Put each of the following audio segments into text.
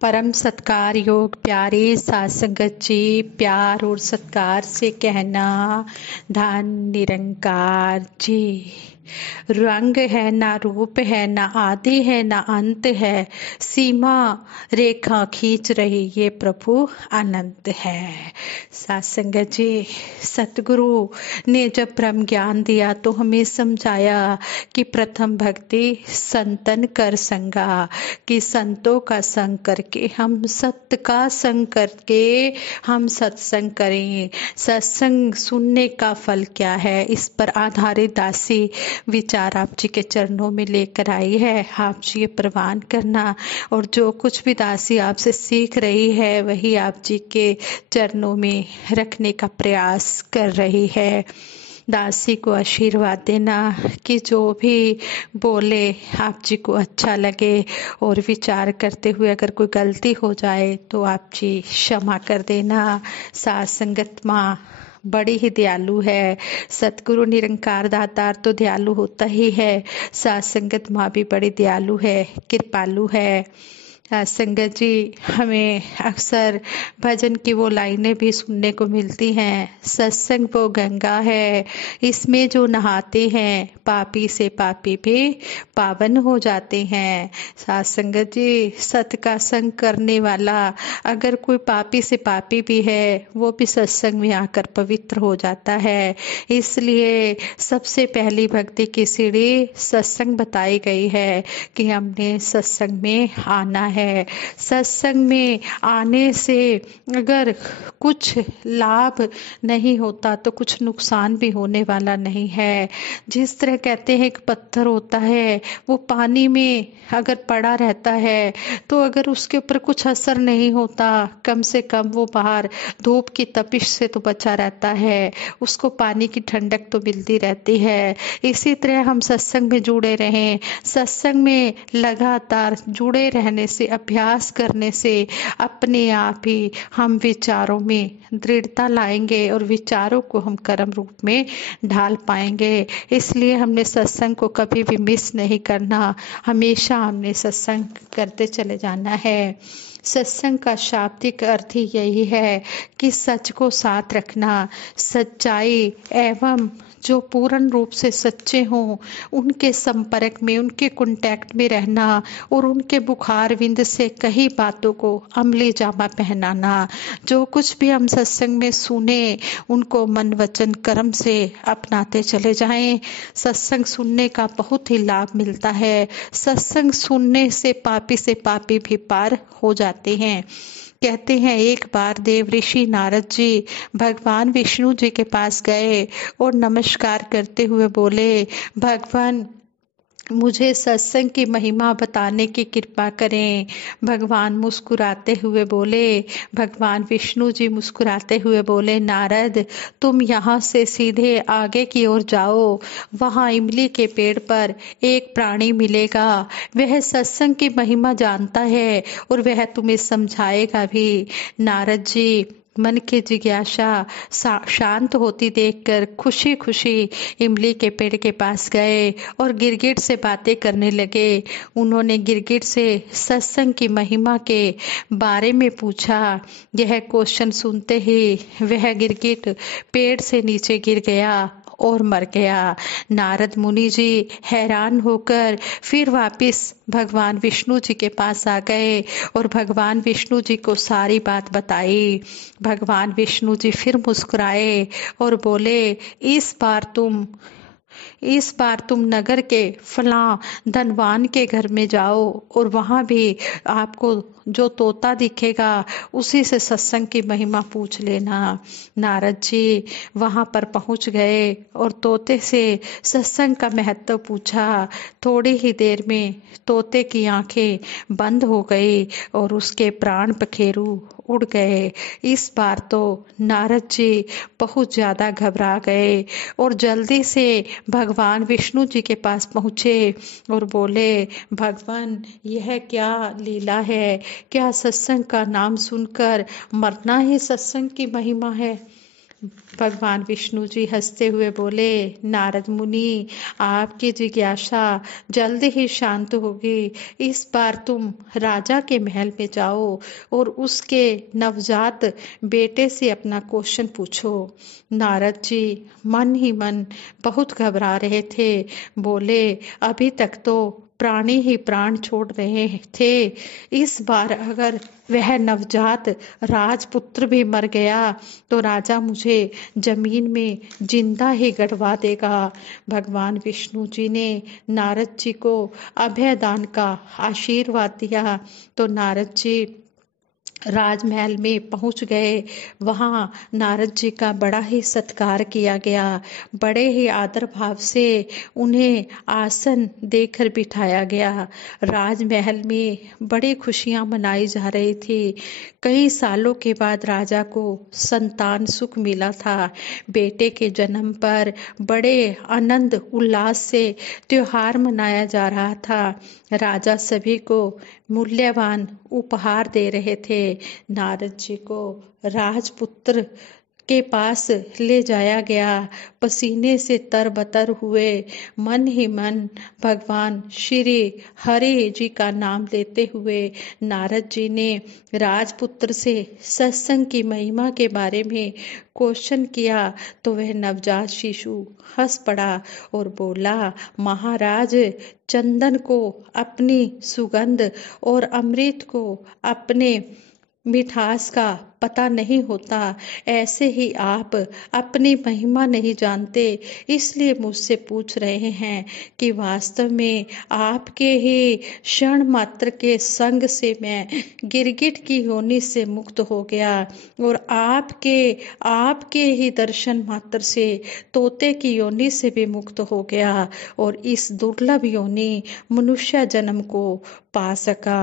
परम सत्कार योग प्यारे साथ संगत जी, प्यार और सत्कार से कहना धन निरंकार जी। रंग है ना रूप है ना आदि है ना अंत है, सीमा रेखा खींच रही ये प्रभु अनंत है। साथ संगत जी, सतगुरु ने जब ब्रह्म ज्ञान दिया तो हमें समझाया कि प्रथम भक्ति संतन कर संगा, कि संतों का संग करके हम सत्य का संग करके हम सत्संग करें। सत्संग सुनने का फल क्या है, इस पर आधारित दासी विचार आप जी के चरणों में लेकर आई है। आप जी ये प्रवान करना और जो कुछ भी दासी आपसे सीख रही है वही आप जी के चरणों में रखने का प्रयास कर रही है। दासी को आशीर्वाद देना कि जो भी बोले आप जी को अच्छा लगे, और विचार करते हुए अगर कोई गलती हो जाए तो आप जी क्षमा कर देना। साथ संगत माँ बड़ी ही दयालु है, सतगुरु निरंकार दातार तो दयालु होता ही है, साथ संगत माँ भी बड़ी दयालु है, कृपालु है। संगत जी, हमें अक्सर भजन की वो लाइनें भी सुनने को मिलती हैं, सत्संग वो गंगा है, इसमें जो नहाते हैं पापी से पापी भी पावन हो जाते हैं। साथ संगत जी, सत का संग करने वाला अगर कोई पापी से पापी भी है वो भी सत्संग में आकर पवित्र हो जाता है। इसलिए सबसे पहली भक्ति की सीढ़ी सत्संग बताई गई है कि हमने सत्संग में आना है। सत्संग में आने से अगर कुछ लाभ नहीं होता तो कुछ नुकसान भी होने वाला नहीं है। जिस तरह कहते हैं एक पत्थर होता है, वो पानी में अगर पड़ा रहता है तो अगर उसके ऊपर कुछ असर नहीं होता, कम से कम वो बाहर धूप की तपिश से तो बचा रहता है, उसको पानी की ठंडक तो मिलती रहती है। इसी तरह हम सत्संग में जुड़े रहें, सत्संग में लगातार जुड़े रहने से, अभ्यास करने से अपने आप ही हम विचारों में दृढ़ता लाएंगे और विचारों को हम कर्म रूप में ढाल पाएंगे। इसलिए हमने सत्संग को कभी भी मिस नहीं करना, हमेशा हमने सत्संग करते चले जाना है। सत्संग का शाब्दिक अर्थ ही यही है कि सच को साथ रखना, सच्चाई एवं जो पूर्ण रूप से सच्चे हों उनके संपर्क में, उनके कांटेक्ट में रहना और उनके बुखार विंद से कई बातों को अमली जामा पहनाना। जो कुछ भी हम सत्संग में सुने उनको मन वचन कर्म से अपनाते चले जाएं। सत्संग सुनने का बहुत ही लाभ मिलता है, सत्संग सुनने से पापी भी पार हो जाते हैं। कहते हैं एक बार देव ऋषि नारद जी भगवान विष्णु जी के पास गए और नमस्कार करते हुए बोले, भगवान मुझे सत्संग की महिमा बताने की कृपा करें। भगवान मुस्कुराते हुए बोले, भगवान विष्णु जी मुस्कुराते हुए बोले, नारद तुम यहाँ से सीधे आगे की ओर जाओ, वहाँ इमली के पेड़ पर एक प्राणी मिलेगा, वह सत्संग की महिमा जानता है और वह तुम्हें समझाएगा भी। नारद जी मन की जिज्ञासा शांत होती देखकर खुशी खुशी इमली के पेड़ के पास गए और गिरगिट से बातें करने लगे। उन्होंने गिरगिट से सत्संग की महिमा के बारे में पूछा। यह क्वेश्चन सुनते ही वह गिरगिट पेड़ से नीचे गिर गया और मर गया। नारद मुनि जी हैरान होकर फिर वापिस भगवान विष्णु जी के पास आ गए और भगवान विष्णु जी को सारी बात बताई। भगवान विष्णु जी फिर मुस्कुराए और बोले, इस बार तुम नगर के फलां धनवान के घर में जाओ और वहां भी आपको जो तोता दिखेगा उसी से सत्संग की महिमा पूछ लेना। नारद जी वहां पर पहुंच गए और तोते से सत्संग का महत्व पूछा। थोड़ी ही देर में तोते की आंखें बंद हो गई और उसके प्राण पखेरु उड़ गए। इस बार तो नारद जी बहुत ज्यादा घबरा गए और जल्दी से भगवान विष्णु जी के पास पहुँचे और बोले, भगवान यह क्या लीला है, क्या सत्संग का नाम सुनकर मरना ही सत्संग की महिमा है। भगवान विष्णु जी हंसते हुए बोले, नारद मुनि, आपकी जिज्ञासा जल्द ही शांत होगी। इस बार तुम राजा के महल में जाओ और उसके नवजात बेटे से अपना क्वेश्चन पूछो। नारद जी मन ही मन बहुत घबरा रहे थे। बोले, अभी तक तो प्राणी ही प्राण छोड़ रहे थे, इस बार अगर वह नवजात राजपुत्र भी मर गया तो राजा मुझे जमीन में जिंदा ही गड़वा देगा। भगवान विष्णु जी ने नारद जी को अभयदान का आशीर्वाद दिया तो नारद जी राजमहल में पहुंच गए। वहां नारद जी का बड़ा ही सत्कार किया गया। बड़े ही आदर भाव से उन्हें आसन देकर बिठाया गया। राजमहल में बड़ी खुशियां मनाई जा रही थी। कई सालों के बाद राजा को संतान सुख मिला था। बेटे के जन्म पर बड़े आनंद उल्लास से त्योहार मनाया जा रहा था। राजा सभी को मूल्यवान उपहार दे रहे थे। नारद जी को राजपुत्र के पास ले जाया गया। पसीने से तरबतर हुए मन ही मन भगवान श्री हरि जी का नाम लेते हुए नारद जी ने राजपुत्र से सत्संग की महिमा के बारे में क्वेश्चन किया तो वह नवजात शिशु हंस पड़ा और बोला, महाराज, चंदन को अपनी सुगंध और अमृत को अपने मिठास का पता नहीं होता, ऐसे ही आप अपनी महिमा नहीं जानते, इसलिए मुझसे पूछ रहे हैं कि वास्तव में आपके ही क्षण मात्र के संग से मैं गिरगिट की योनि से मुक्त हो गया और आपके ही दर्शन मात्र से तोते की योनि से भी मुक्त हो गया और इस दुर्लभ योनि मनुष्य जन्म को पा सका।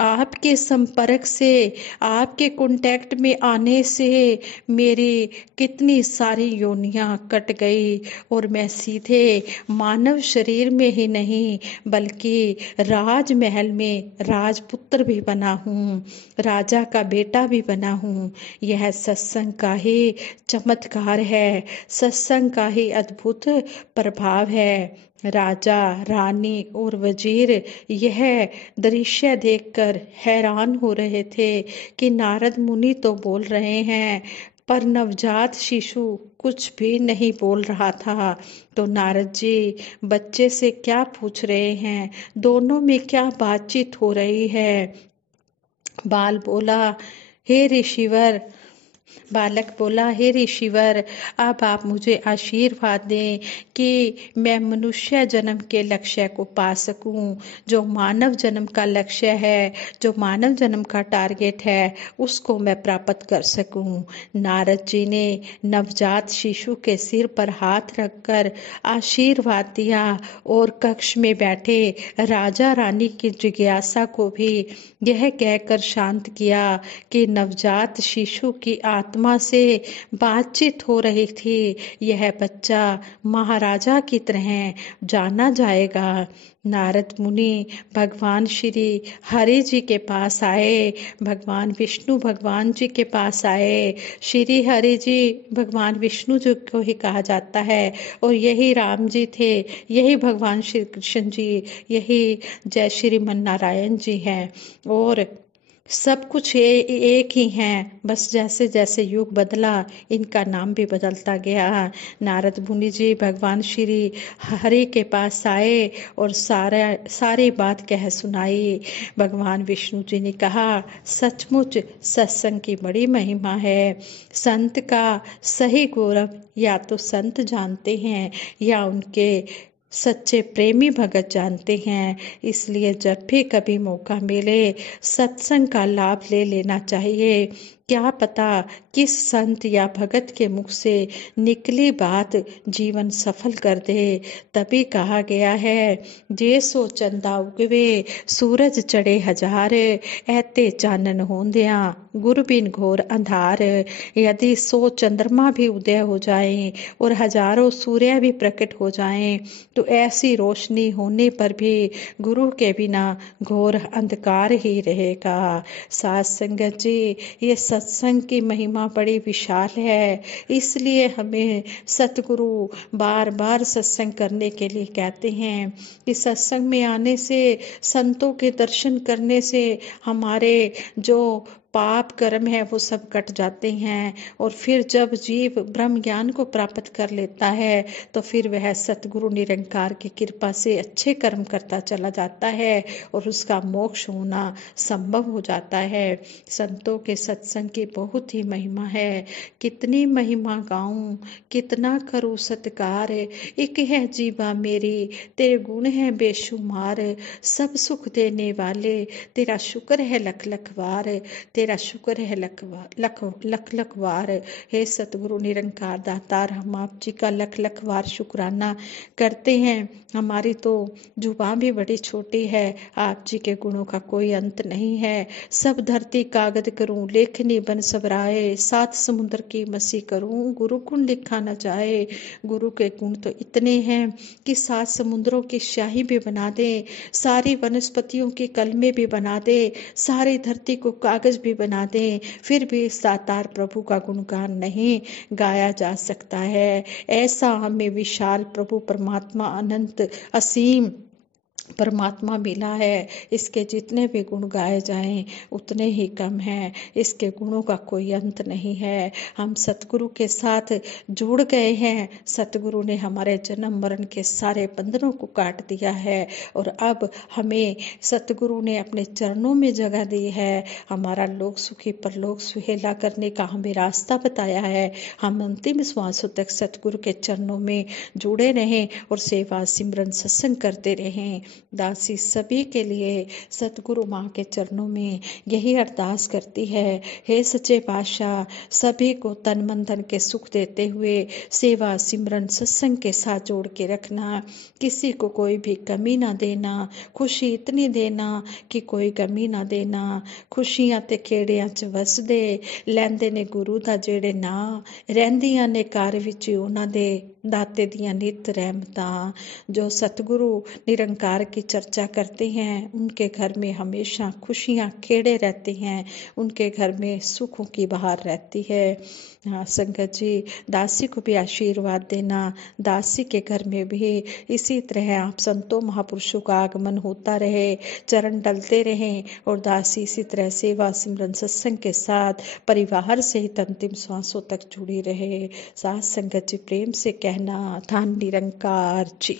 आपके संपर्क से, आपके कांटेक्ट में आने से मेरी कितनी सारी योनियां कट गई और मैं सीधे मानव शरीर में ही नहीं बल्कि राजमहल में राजपुत्र भी बना हूँ, राजा का बेटा भी बना हूँ। यह सत्संग का ही चमत्कार है, सत्संग का ही अद्भुत प्रभाव है। राजा, रानी और वजीर यह दृश्य देखकर हैरान हो रहे थे कि नारद मुनि तो बोल रहे हैं पर नवजात शिशु कुछ भी नहीं बोल रहा था। तो नारद जी बच्चे से क्या पूछ रहे हैं, दोनों में क्या बातचीत हो रही है। बालक बोला, हे ऋषिवर, अब आप मुझे आशीर्वाद दें कि मैं मनुष्य जन्म के लक्ष्य को पा सकूं, जो मानव जन्म का लक्ष्य है, जो मानव जन्म का टारगेट है, उसको मैं प्राप्त कर सकूं। नारद जी ने नवजात शिशु के सिर पर हाथ रखकर आशीर्वाद दिया और कक्ष में बैठे राजा रानी की जिज्ञासा को भी यह कहकर शांत किया कि नवजात शिशु की आत्मा से बातचीत हो रही थी। यह बच्चा महाराजा की तरह जाना जाएगा। नारद मुनि भगवान श्री हरि जी के पास आए, भगवान विष्णु भगवान जी के पास आए। श्री हरि जी भगवान विष्णु जी को ही कहा जाता है और यही राम जी थे, यही भगवान श्री कृष्ण जी, यही जय श्रीमन नारायण जी हैं और सब कुछ एक ही हैं, बस जैसे जैसे युग बदला इनका नाम भी बदलता गया। नारद मुनि जी भगवान श्री हरि के पास आए और सारी बात कह सुनाई। भगवान विष्णु जी ने कहा, सचमुच सत्संग की बड़ी महिमा है। संत का सही गौरव या तो संत जानते हैं या उनके सच्चे प्रेमी भगत जानते हैं। इसलिए जब भी कभी मौका मिले सत्संग का लाभ ले लेना चाहिए। क्या पता किस संत या भगत के मुख से निकली बात जीवन सफल कर दे। तभी कहा गया है, जे सो चंदा उगवे सूरज चढ़े हजार, ऐते चानन होंदिया गुरु बिन घोर अंधार। यदि 100 चंद्रमा भी उदय हो जाएं और हजारों सूर्य भी प्रकट हो जाएं तो ऐसी रोशनी होने पर भी गुरु के बिना घोर अंधकार ही रहेगा। साथ संगत जी, ये सत्संग की महिमा बड़ी विशाल है, इसलिए हमें सतगुरु बार बार सत्संग करने के लिए कहते हैं कि सत्संग में आने से, संतों के दर्शन करने से हमारे जो पाप कर्म है वो सब कट जाते हैं। और फिर जब जीव ब्रह्म ज्ञान को प्राप्त कर लेता है तो फिर वह सतगुरु निरंकार की कृपा से अच्छे कर्म करता चला जाता है और उसका मोक्ष होना संभव हो जाता है। संतों के सत्संग की बहुत ही महिमा है, कितनी महिमा गाऊं, कितना करूं सत्कार। एक है जीवा मेरी, तेरे गुण है बेशुमार, सब सुख देने वाले, तेरा शुक्र है लख लख बार, तेरा शुक्र है लख लख बार। हे सतगुरु निरंकार दातार, हम आप जी का लख लख बार शुक्राना करते हैं। हमारी तो जुबान भी बड़ी छोटी है, आप जी के गुणों का कोई अंत नहीं है। सब धरती कागज करूं, लेखनी बन सबराए, सात समुद्र की मसी करूं, गुरु गुण लिखा न जाए। गुरु के गुण तो इतने हैं कि सात समुद्रों की स्याही भी बना दे, सारी वनस्पतियों के कलमे भी बना दे, सारी धरती को कागज भी बना दे, फिर भी सातार प्रभु का गुणगान नहीं गाया जा सकता है। ऐसा हमें विशाल प्रभु परमात्मा अनंत असीम परमात्मा मिला है। इसके जितने भी गुण गाए जाएं उतने ही कम हैं, इसके गुणों का कोई अंत नहीं है। हम सतगुरु के साथ जुड़ गए हैं, सतगुरु ने हमारे जन्म मरण के सारे बंधनों को काट दिया है और अब हमें सतगुरु ने अपने चरणों में जगह दी है। हमारा लोक सुखी परलोक सुहेला करने का हमें रास्ता बताया है। हम अंतिम श्वासों तक सतगुरु के चरणों में जुड़े रहें और सेवा सिमरन सत्संग करते रहें। दासी सभी के लिए सतगुरु माँ के चरणों में यही अरदास करती है, हे सच्चे पातशाह, सभी को तन मन धन के सुख देते हुए सेवा सिमरन सत्संग के साथ जोड़ के रखना, किसी को कोई भी कमी ना देना, खुशी इतनी देना कि कोई कमी ना देना। खुशियां ते खेड़ियां च वसदे, लैंदे ने गुरु दा जेड़े ना, रहंदियां ने घर विच उन्हां दे दाते दियां नित रहमतां। जो सतगुरु निरंकार की चर्चा करते हैं उनके घर में हमेशा खुशियां खेड़े रहते हैं, उनके घर में सुखों की बहार रहती है। हाँ संगत जी, दासी को भी आशीर्वाद देना, दासी के घर में भी इसी तरह आप संतों महापुरुषों का आगमन होता रहे, चरण डलते रहें और दासी इसी तरह सेवा सिमरन सत्संग के साथ परिवार सहित अंतिम श्वासों तक जुड़ी रहे। साथ संगत जी प्रेम से कहना, धन निरंकार जी।